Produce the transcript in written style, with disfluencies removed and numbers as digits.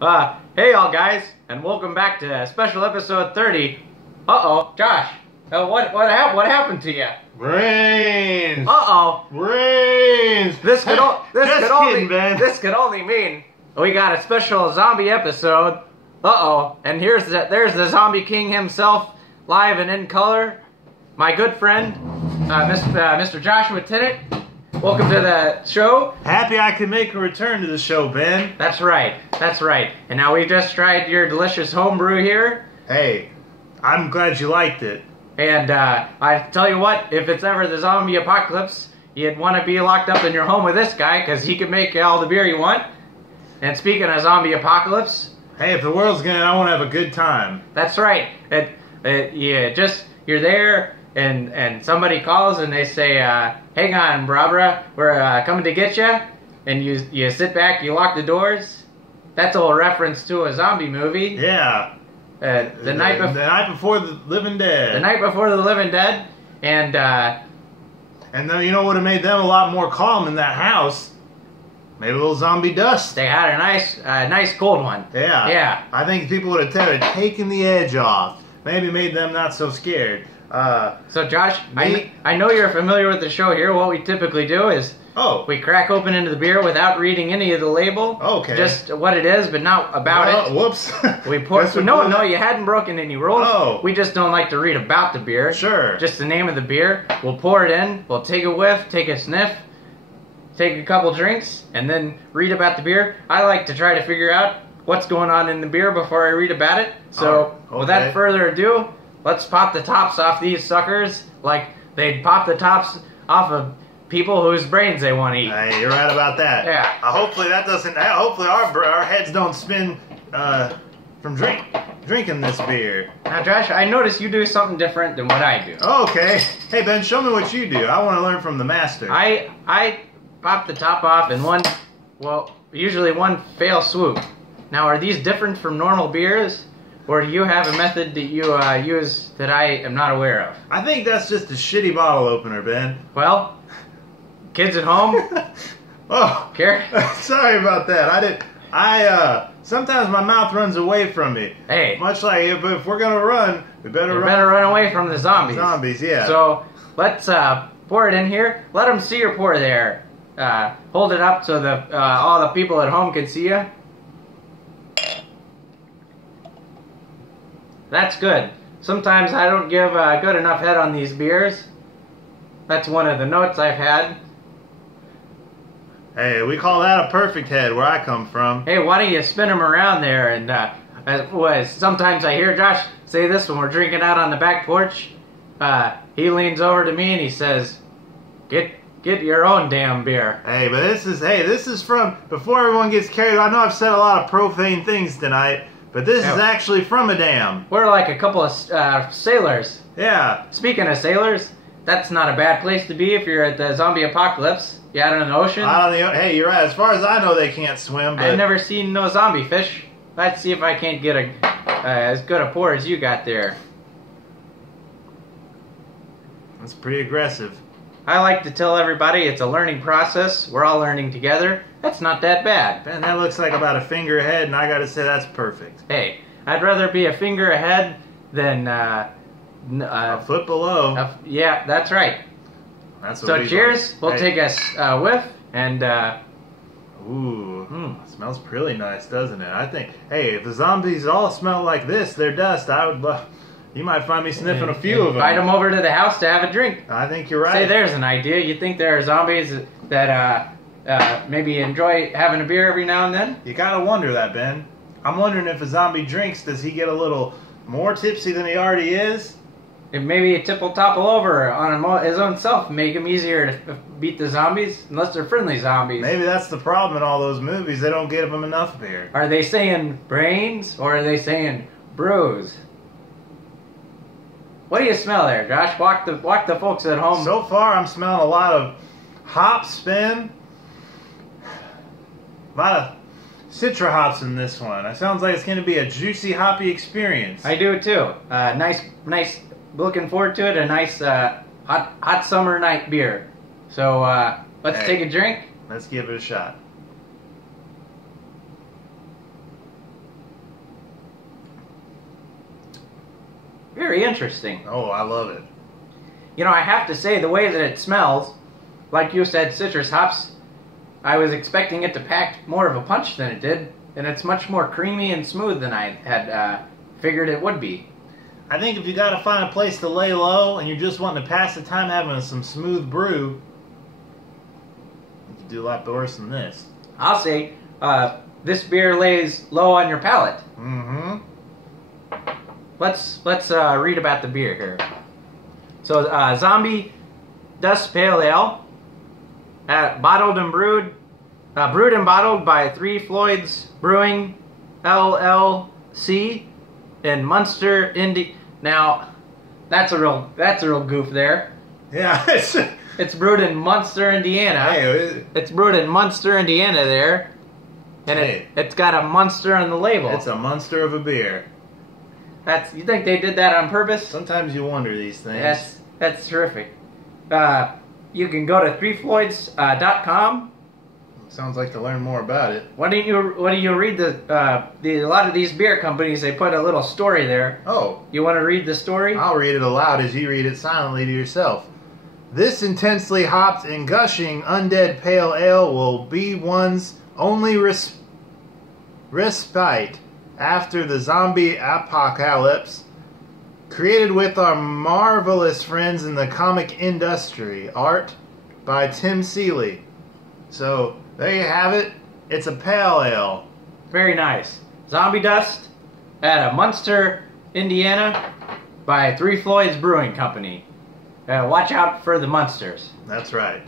Hey y'all guys, and welcome back to special episode 30. Uh-oh, Josh, what happened to you? Brains! Uh-oh. Brains! This could only mean we got a special zombie episode. Uh-oh, and there's the zombie king himself, live and in color. My good friend, Mr. Joshua Tennant. Welcome to the show. Happy I could make a return to the show, Ben. That's right. And now we just tried your delicious homebrew here. Hey, I'm glad you liked it. And I tell you what, if it's ever the zombie apocalypse, you'd want to be locked up in your home with this guy, because he can make all the beer you want. And speaking of zombie apocalypse... Hey, if the world's gonna, I want to have a good time. That's right. You're there, and somebody calls and they say, hang on, Barbara, we're coming to get you. And you sit back, you lock the doors. That's a reference to a zombie movie. Yeah. The night before the living dead. The night before the living dead. And then you know what would have made them a lot more calm in that house? Maybe a little zombie dust. They had a nice cold one. Yeah. Yeah. I think people would have taken the edge off. Maybe made them not so scared. So Josh, I know you're familiar with the show here. What we typically do is we crack open into the beer without reading any of the label. Okay. Just what it is, but not about it. Whoops. We pour. No, you hadn't broken any rules. Oh. We just don't like to read about the beer. Sure. Just the name of the beer. We'll pour it in. We'll take a whiff, take a sniff, take a couple drinks, and then read about the beer. I like to try to figure out what's going on in the beer before I read about it. So without further ado, let's pop the tops off these suckers like they'd pop the tops off of people whose brains they want to eat. Hey, you're right about that. Yeah. Hopefully that doesn't. Hopefully our heads don't spin from drinking this beer. Now, Josh, I notice you do something different than what I do. Okay. Hey Ben, show me what you do. I want to learn from the master. I pop the top off in usually one fell swoop. Now, are these different from normal beers? Or do you have a method that you use that I am not aware of? I think that's just a shitty bottle opener, Ben. Well, kids at home? Care? Sorry about that. Sometimes my mouth runs away from me. Hey. Much like if we're gonna run, we better run away from the zombies. Zombies, yeah. So, let's pour it in here. Let them see your pour there. Hold it up so all the people at home can see you. That's good. Sometimes I don't give a good enough head on these beers. That's one of the notes I've had. Hey, we call that a perfect head where I come from. Hey, why don't you spin them around there? And sometimes I hear Josh say this when we're drinking out on the back porch. He leans over to me and he says, "Get your own damn beer." Hey, but this is from before everyone gets carried. I know I've said a lot of profane things tonight. But this is actually from a dam. We're like a couple of sailors. Yeah. Speaking of sailors, that's not a bad place to be if you're at the zombie apocalypse. You out on the ocean. Hey, you're right. As far as I know, they can't swim. But I've never seen no zombie fish. Let's see if I can't get as good a pour as you got there. That's pretty aggressive. I like to tell everybody it's a learning process. We're all learning together. That's not that bad. Ben, that looks like about a finger ahead, and I gotta say that's perfect. Hey, I'd rather be a finger ahead than a foot below. Yeah, that's right. That's so cheers. We'll take a whiff and. Ooh, smells pretty nice, doesn't it? I think. Hey, if the zombies all smell like this, they're dust. I would. You might find me sniffing a few of them. Invite them over to the house to have a drink. I think you're right. Say, there's an idea. You think there are zombies that maybe enjoy having a beer every now and then? You gotta wonder that, Ben. I'm wondering if a zombie drinks, does he get a little more tipsy than he already is? And maybe a tip will topple over on his own self, make him easier to beat the zombies, unless they're friendly zombies. Maybe that's the problem in all those movies. They don't give them enough beer. Are they saying brains, or are they saying brews? What do you smell there, Josh? Walk the folks at home. So far, I'm smelling a lot of hops, Ben. A lot of Citra hops in this one. It sounds like it's going to be a juicy, hoppy experience. I do too. Nice. Looking forward to it. A nice hot summer night beer. So let's take a drink. Let's give it a shot. Very interesting. Oh, I love it. You know, I have to say, the way that it smells, like you said, citrus hops, I was expecting it to pack more of a punch than it did, and it's much more creamy and smooth than I had figured it would be. I think if you got to find a place to lay low and you're just wanting to pass the time having some smooth brew, you can do a lot worse than this. I'll say, this beer lays low on your palate. Mm-hmm. Let's read about the beer here. So, Zombie Dust Pale Ale, bottled and brewed and bottled by Three Floyds Brewing LLC in Munster, Now, that's a real goof there. Yeah, It's brewed in Munster, Indiana. Hey, It's brewed in Munster, Indiana there, and it's got a Munster on the label. it's a monster of a beer. You think they did that on purpose? Sometimes you wonder these things. That's terrific. You can go to threefloyds.com. Sounds like to learn more about it. Why don't you read a lot of these beer companies, they put a little story there. Oh. You want to read the story? I'll read it aloud as you read it silently to yourself. This intensely hopped and gushing undead pale ale will be one's only respite after the zombie apocalypse. Created with our marvelous friends in the comic industry. Art by Tim Seeley. So, there you have it. It's a pale ale. Very nice. Zombie Dust at Munster, Indiana by Three Floyds Brewing Company. Watch out for the Munsters. That's right.